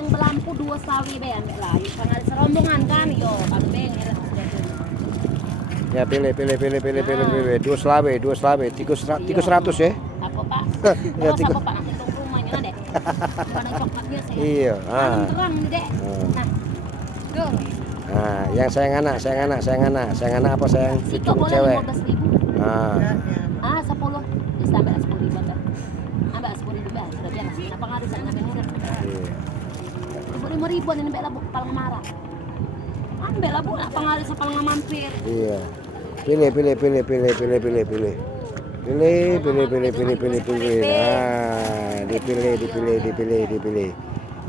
yang belampu 2 sawi be ambek lah. Sangat serombongan kan yo kambing ya. Ya pilih. 2 selawe, 300 ya. Apa Pak? Ya, Oh, apa Pak nanti tunggu rumahnya deh. Mana coklatnya saya. Iya. Terang deh. Nah. Tuh. Nah, yang sayang anak apa sayang Siko cucu boleh cewek? 15.000. 10. Bisa ambil 10.000 kan. Ambil 10.000 bah, sudah biasa. Kenapa enggak bisa ngambil murah? Iya. 5.000 ini ambil lah Bu, paling marah. Ambil lah Bu, apa enggak ada paling mampir. Iya. Pilih.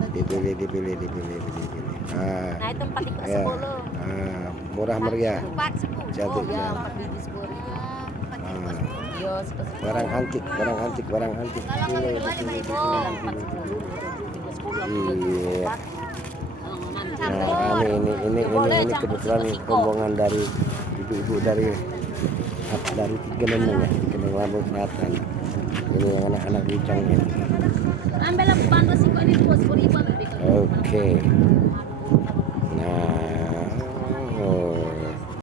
Nah, dipilih. Nah, itu 4 ikut Ya. 10. Murah meriah. 4 10. Cantik, Ya, ya. 4 biji 10.000. Yo, 10. Barang antik. Kalau Pilih. 4 10. Iya. Nah, ini kebetulan rombongan dari ibu-ibu dari Geneng ya, Geneng Lampung Selatan. Ini yang anak-anak bujang ya. Ambil lah bantu sih kok ini 10.000 Oke.